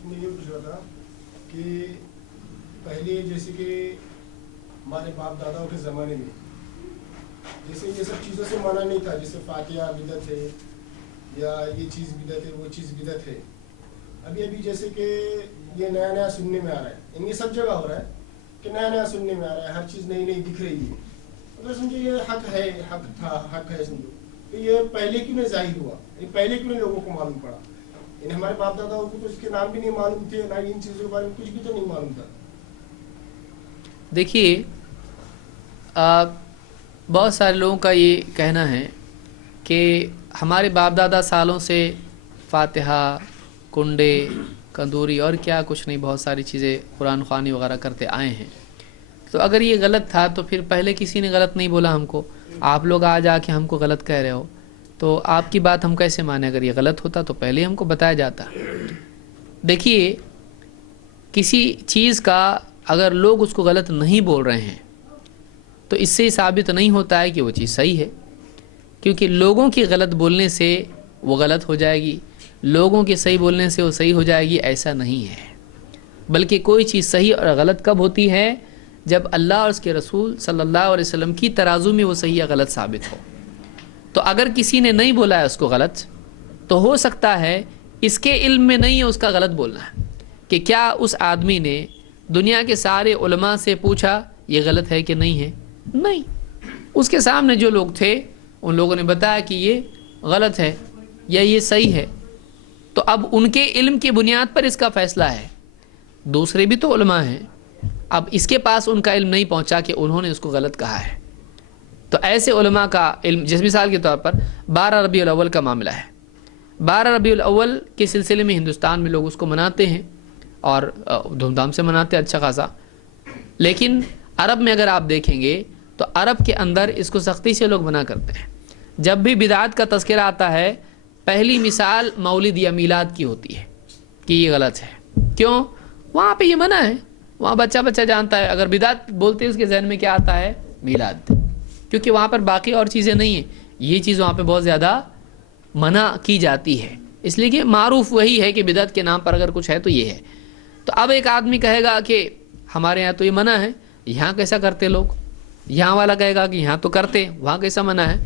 Topic میں یہ پوچھ رہا تھا کہ پہلے جیسے کہ ہمارے باپ داداؤں کے زمانے میں جیسے یہ سب چیزوں سے منع نہیں تھا، جیسے فاتحہ بدعت ہے یا یہ چیز بدعت ہے وہ چیز بدعت ہے. ابھی ابھی جیسے کہ یہ نیا نیا سننے میں آ رہا ہے، یعنی یہ سب جگہ ہو رہا ہے کہ نیا نیا سننے میں آ رہا ہے، ہر چیز نئی نئی دکھ رہی ہے. اگر سمجھو یہ حق ہے، حق تھا، حق ہے سمجھو، تو یہ پہلے کیوں نہیں ظاہر ہوا؟ پہلے کیوں نہیں لوگوں کو معلوم پڑا؟ یعنی ہمارے باپ داداؤں کو تو اس کے نام بھی نہیں معلوم تھے، نہ ان چیزوں کے بارے میں کچھ بھی تو نہیں معلوم تھا. دیکھیے بہت سارے لوگوں کا یہ کہنا ہے کہ ہمارے باپ دادا سالوں سے فاتحہ، کنڈے، کندوری اور کیا کچھ نہیں، بہت ساری چیزیں قرآن خوانی وغیرہ کرتے آئے ہیں. تو اگر یہ غلط تھا تو پھر پہلے کسی نے غلط نہیں بولا ہم کو، آپ لوگ آج آ کے ہم کو غلط کہہ رہے ہو، تو آپ کی بات ہم کیسے مانیں؟ اگر یہ غلط ہوتا تو پہلے ہم کو بتایا جاتا. دیکھیے کسی چیز کا اگر لوگ اس کو غلط نہیں بول رہے ہیں تو اس سے ثابت نہیں ہوتا ہے کہ وہ چیز صحیح ہے، کیونکہ لوگوں کی غلط بولنے سے وہ غلط ہو جائے گی، لوگوں کے صحیح بولنے سے وہ صحیح ہو جائے گی، ایسا نہیں ہے. بلکہ کوئی چیز صحیح اور غلط کب ہوتی ہے؟ جب اللہ اور اس کے رسول صلی اللہ علیہ وسلم کی ترازو میں وہ صحیح یا غلط ثابت ہو. تو اگر کسی نے نہیں بولا ہے اس کو غلط، تو ہو سکتا ہے اس کے علم میں نہیں ہے اس کا غلط بولنا ہے، کہ کیا اس آدمی نے دنیا کے سارے علماء سے پوچھا یہ غلط ہے کہ نہیں ہے؟ نہیں. اس کے سامنے جو لوگ تھے ان لوگوں نے بتایا کہ یہ غلط ہے یا یہ صحیح ہے، تو اب ان کے علم کی بنیاد پر اس کا فیصلہ ہے. دوسرے بھی تو علماء ہیں، اب اس کے پاس ان کا علم نہیں پہنچا کہ انہوں نے اس کو غلط کہا ہے. تو ایسے علماء کا علم، جس مثال کے طور پر 12 ربیع الاول کا معاملہ ہے، 12 ربیع الاول کے سلسلے میں ہندوستان میں لوگ اس کو مناتے ہیں اور دھوم دھام سے مناتے ہیں اچھا خاصا. لیکن عرب میں اگر آپ دیکھیں گے تو عرب کے اندر اس کو سختی سے لوگ منع کرتے ہیں. جب بھی بدعات کا تذکرہ آتا ہے پہلی مثال مولد یا میلاد کی ہوتی ہے کہ یہ غلط ہے. کیوں؟ وہاں پہ یہ منع ہے، وہاں بچہ بچہ جانتا ہے. اگر بدعت بولتے ہیں اس کے ذہن میں کیا آتا ہے؟ میلاد، کیونکہ وہاں پر باقی اور چیزیں نہیں ہیں. یہ چیز وہاں پہ بہت زیادہ منع کی جاتی ہے، اس لیے کہ معروف وہی ہے کہ بدعت کے نام پر اگر کچھ ہے تو یہ ہے. تو اب ایک آدمی کہے گا کہ ہمارے یہاں تو یہ منع ہے، یہاں کیسا کرتے لوگ؟ یہاں والا کہے گا کہ یہاں تو کرتے، وہاں کیسا منع ہے؟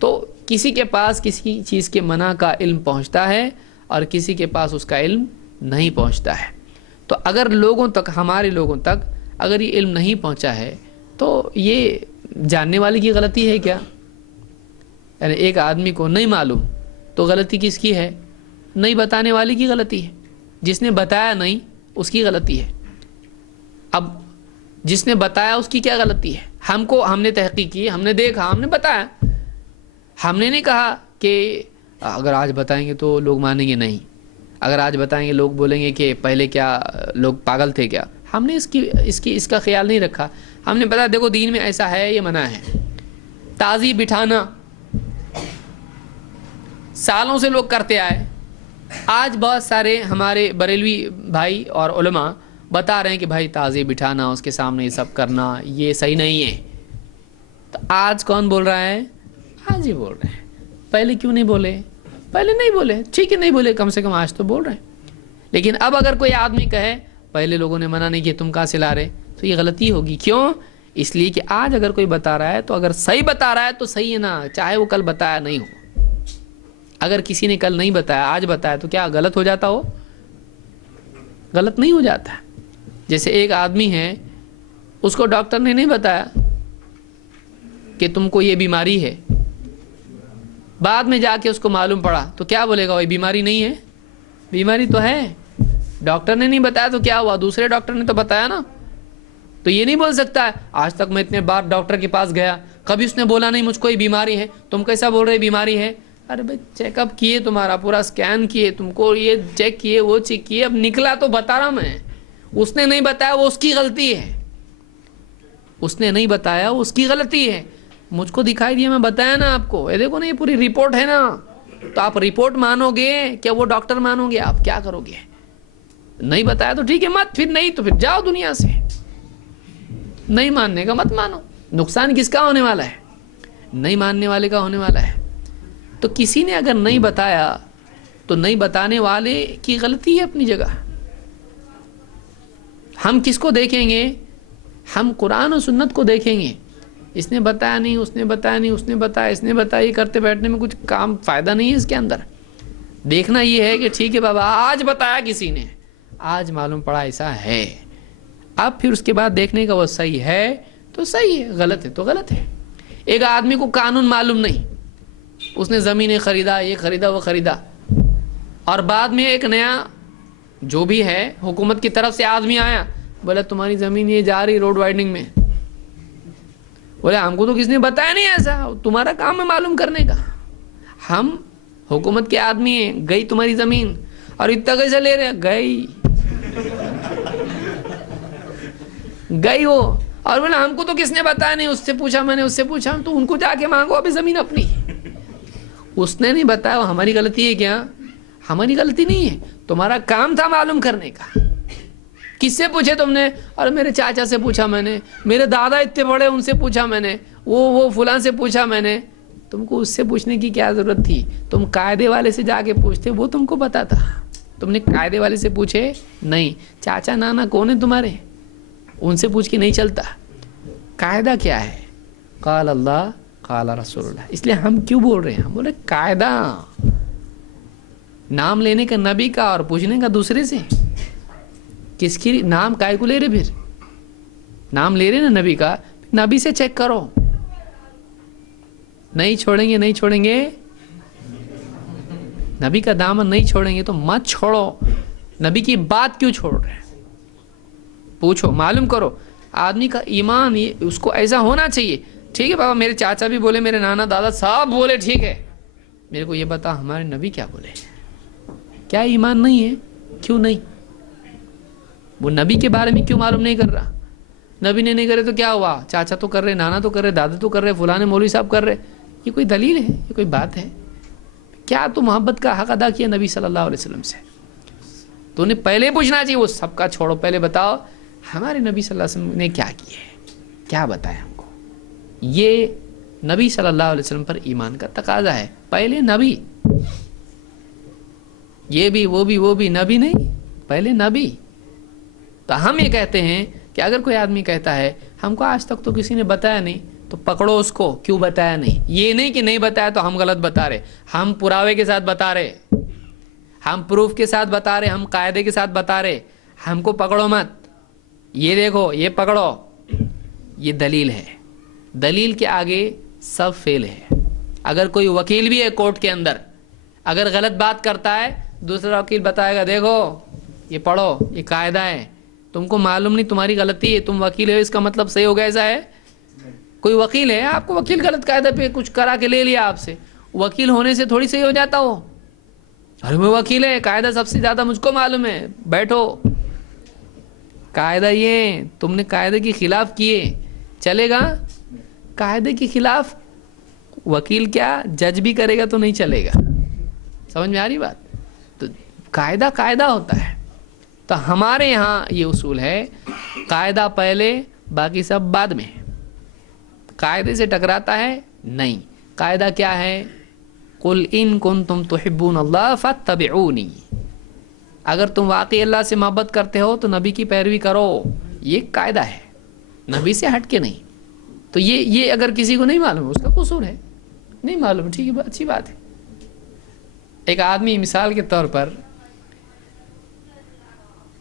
تو کسی کے پاس کسی چیز کے منع کا علم پہنچتا ہے اور کسی کے پاس اس کا علم نہیں پہنچتا ہے. تو اگر لوگوں تک، ہمارے لوگوں تک اگر یہ علم نہیں پہنچا ہے تو یہ جاننے والے کی غلطی ہے کیا؟ یعنی ایک آدمی کو نہیں معلوم تو غلطی کس کی ہے؟ نہیں بتانے والے کی غلطی ہے. جس نے بتایا نہیں اس کی غلطی ہے. اب جس نے بتایا اس کی کیا غلطی ہے؟ ہم نے تحقیق کی، ہم نے دیکھا، ہم نے بتایا. ہم نے نہیں کہا کہ اگر آج بتائیں گے تو لوگ مانیں گے، نہیں. اگر آج بتائیں گے لوگ بولیں گے کہ پہلے کیا لوگ پاگل تھے کیا؟ ہم نے اس کا خیال نہیں رکھا. ہم نے بتایا دیکھو دین میں ایسا ہے، یہ منع ہے. تازی بٹھانا سالوں سے لوگ کرتے آئے. آج بہت سارے ہمارے بریلوی بھائی اور علماء بتا رہے ہیں کہ بھائی تازی بٹھانا، اس کے سامنے یہ سب کرنا، یہ صحیح نہیں ہے. تو آج کون بول رہا ہے؟ آج ہی بول رہے ہیں. پہلے کیوں نہیں بولے؟ پہلے نہیں بولے، ٹھیک ہے نہیں بولے، کم سے کم آج تو بول رہے ہیں. لیکن اب اگر کوئی آدمی کہے پہلے لوگوں نے منع نہیں کیا، تم کہاں سے لا رہے، تو یہ غلطی ہوگی. کیوں؟ اس لیے کہ آج اگر کوئی بتا رہا ہے تو اگر صحیح بتا رہا ہے تو صحیح ہے نا، چاہے وہ کل بتایا نہیں ہو. اگر کسی نے کل نہیں بتایا آج بتایا تو کیا غلط ہو جاتا ہو؟ غلط نہیں ہو جاتا. جیسے ایک آدمی ہے، اس کو ڈاکٹر نے نہیں بتایا کہ تم کو یہ بیماری ہے، بعد میں جا کے اس کو معلوم پڑا تو کیا بولے گا؟ وہ بیماری نہیں ہے، بیماری تو ہے. ڈاکٹر نے نہیں بتایا تو کیا ہوا؟ دوسرے ڈاکٹر نے تو بتایا نا. تو یہ نہیں بول سکتا ہے آج تک میں اتنے بار ڈاکٹر کے پاس گیا، کبھی اس نے بولا نہیں مجھ کو یہ بیماری ہے، تم کیسا بول رہے بیماری ہے؟ ارے بھائی چیک اپ کیے، تمہارا پورا اسکین کیے، تم کو یہ چیک کیے وہ چیک کیے، اب نکلا تو بتا رہا میں. اس نے نہیں بتایا وہ اس کی غلطی ہے، اس نے نہیں بتایا وہ اس کی غلطی ہے. مجھ کو دکھائی دیا، میں بتایا نا آپ کو، یہ دیکھو نا یہ پوری رپورٹ ہے نا. تو آپ رپورٹ مانو گے کیا وہ ڈاکٹر مانو گے؟ آپ کیا کرو گے؟ نہیں بتایا تو ٹھیک ہے مت، پھر نہیں تو پھر جاؤ دنیا سے. نہیں ماننے کا مت مانو. نقصان کس کا ہونے والا ہے؟ نہیں ماننے والے کا ہونے والا ہے. تو کسی نے اگر نہیں بتایا تو نہیں بتانے والے کی غلطی ہے اپنی جگہ. ہم کس کو دیکھیں گے؟ ہم قرآن و سنت کو دیکھیں گے. اس نے بتایا نہیں، اس نے بتایا نہیں، اس نے بتایا، اس نے بتایا، یہ کرتے بیٹھنے میں کچھ کام فائدہ نہیں ہے اس کے اندر. دیکھنا یہ ہے کہ ٹھیک ہے بابا آج بتایا کسی نے، آج معلوم پڑا ایسا ہے، اب پھر اس کے بعد دیکھنے کا وہ صحیح ہے تو صحیح ہے، غلط ہے تو غلط ہے. ایک آدمی کو قانون معلوم نہیں، اس نے زمینیں خریدا، یہ خریدا وہ خریدا، اور بعد میں ایک نیا جو بھی ہے حکومت کی طرف سے آدمی آیا، بولا تمہاری زمین یہ جا رہی روڈ وائڈنگ میں. بولے ہم کو تو کس نے بتایا نہیں ایسا، تمہارا کام ہے معلوم کرنے کا. ہم حکومت کے آدمی ہیں، گئی تمہاری زمین، اور اتنا کیسے لے رہے ہیں؟ گئی وہ، اور بولا ہم کو تو کس نے بتایا نہیں، اس سے پوچھا میں نے، اس سے پوچھا، تو ان کو جا کے مانگو ابھی زمین اپنی. اس نے نہیں بتایا، وہ ہماری غلطی ہے کیا؟ ہماری غلطی نہیں ہے، تمہارا کام تھا معلوم کرنے کا. کس سے پوچھے تم نے؟ اور میرے چاچا سے پوچھا میں نے، میرے دادا اتنے بڑے ان سے پوچھا میں نے، وہ فلاں سے پوچھا میں نے. تم کو اس سے پوچھنے کی کیا ضرورت تھی؟ تم قاعدے والے سے جا کے پوچھتے، وہ تم کو بتاتا. تم نے قاعدے والے سے پوچھے نہیں. چاچا نانا کون ہے تمہارے؟ ان سے پوچھ کے نہیں چلتا. قاعدہ کیا ہے؟ قال اللہ قال رسول اللہ. اس لیے ہم کیوں بول رہے ہیں؟ ہم بولے قاعدہ، نام لینے کا نبی کا اور پوچھنے کا دوسرے سے. کس کی نام کائے کو لے رہے؟ پھر نام لے رہے نا نبی کا، نبی سے چیک کرو. نہیں چھوڑیں گے، نہیں چھوڑیں گے، نبی کا دامن نہیں چھوڑیں گے تو مت چھوڑو. نبی کی بات کیوں چھوڑ رہے ہیں؟ پوچھو، معلوم کرو. آدمی کا ایمان اس کو ایسا ہونا چاہیے. ٹھیک ہے بابا میرے چاچا بھی بولے، میرے نانا دادا صاحب بولے، ٹھیک ہے، میرے کو یہ بتا ہمارے نبی کیا بولے. کیا ایمان نہیں ہے؟ کیوں نہیں؟ وہ نبی کے بارے میں کیوں معلوم نہیں کر رہا؟ نبی نے نہیں کرے تو کیا ہوا؟ چاچا تو کر رہے، نانا تو کر رہے، دادا تو کر رہے، فلاں مولوی صاحب کر رہے. یہ کوئی دلیل ہے؟ یہ کوئی بات ہے؟ کیا تو محبت کا حق ادا کیا نبی صلی اللہ علیہ وسلم سے؟ تو نے پہلے پوچھنا چاہیے. وہ سب کا چھوڑو، پہلے بتاؤ ہمارے نبی صلی اللہ علیہ وسلم نے کیا کیا ہے، کیا بتایا ہم کو. یہ نبی صلی اللہ علیہ وسلم پر ایمان کا تقاضا ہے. پہلے نبی، یہ بھی وہ بھی نبی نہیں، پہلے نبی. تو ہم یہ کہتے ہیں کہ اگر کوئی آدمی کہتا ہے ہم کو آج تک تو کسی نے بتایا نہیں، تو پکڑو اس کو، کیوں بتایا نہیں. یہ نہیں کہ نہیں بتایا تو ہم غلط بتا رہے، ہم پراوے کے ساتھ بتا رہے، ہم پروف کے ساتھ بتا رہے، ہم قاعدے کے ساتھ بتا رہے. ہم کو پکڑو مت، یہ دیکھو، یہ پکڑو، یہ دلیل ہے. دلیل کے آگے سب فیل ہے. اگر کوئی وکیل بھی ہے کورٹ کے اندر، اگر غلط بات کرتا ہے، دوسرا وکیل بتائے گا دیکھو یہ پڑھو، یہ قاعدہ ہے، تم کو معلوم نہیں، تمہاری غلطی ہے، تم وکیل ہو اس کا مطلب صحیح ہو گیا. ایسا ہے؟ کوئی وکیل ہے، آپ کو وکیل غلط قاعدہ پہ کچھ کرا کے لے لیا آپ سے، وکیل ہونے سے تھوڑی صحیح ہو جاتا ہو. ارے وہ وکیل ہے، قاعدہ سب سے زیادہ مجھ کو معلوم ہے، بیٹھو. قاعدہ یہ تم نے قاعدے کے خلاف کیے، چلے گا؟ قاعدے کے خلاف وکیل کیا جج بھی کرے گا تو نہیں چلے گا. سمجھ میں آ رہی بات؟ تو قاعدہ قاعدہ ہوتا ہے. تو ہمارے یہاں یہ اصول ہے، قاعدہ پہلے باقی سب بعد میں. قاعدے سے ٹکراتا ہے نہیں. قاعدہ کیا ہے؟ قل ان کنتم تحبون اللہ فاتبعونی. اگر تم واقعی اللہ سے محبت کرتے ہو تو نبی کی پیروی کرو. یہ قاعدہ ہے، نبی سے ہٹ کے نہیں. تو یہ اگر کسی کو نہیں معلوم اس کا قصور ہے، نہیں معلوم، ٹھیک ہے، اچھی بات ہے. ایک آدمی مثال کے طور پر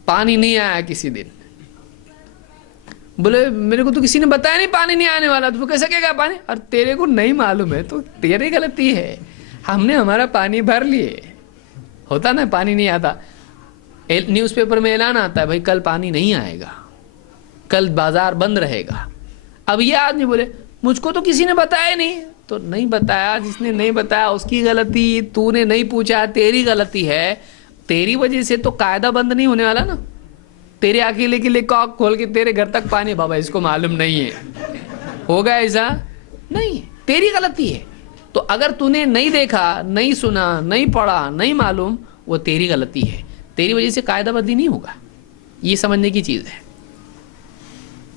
پانی نہیں آیا کسی دن، بولے میرے کو تو کسی نے بتایا نہیں پانی نہیں آنے والا، تو کیسے کہے گا پانی؟ اور تیرے کو نہیں معلوم ہے تو تیری غلطی ہے. ہم نے ہمارا پانی بھر لیے. ہوتا نا پانی نہیں آتا، نیوز پیپر میں اعلان آتا ہے بھائی کل پانی نہیں آئے گا، کل بازار بند رہے گا. اب یہ آدمی بولے مجھ کو تو کسی نے بتایا نہیں. تو نہیں بتایا، جس نے نہیں بتایا اس کی غلطی، تو نے نہیں پوچھا تیری غلطی ہے. تیری وجہ سے تو قاعدہ بند نہیں ہونے والا نا. تیرے اکیلے کے لیے کاک کھول کے تیرے گھر تک پانی، بابا اس کو معلوم نہیں ہے، ہوگا ایسا نہیں، تیری غلطی ہے. تو اگر تو نے نہیں دیکھا، نہیں سنا، نہیں پڑھا، نہیں معلوم، وہ تیری غلطی ہے. تیری وجہ سے قاعدہ بندی نہیں ہوگا. یہ سمجھنے کی چیز ہے.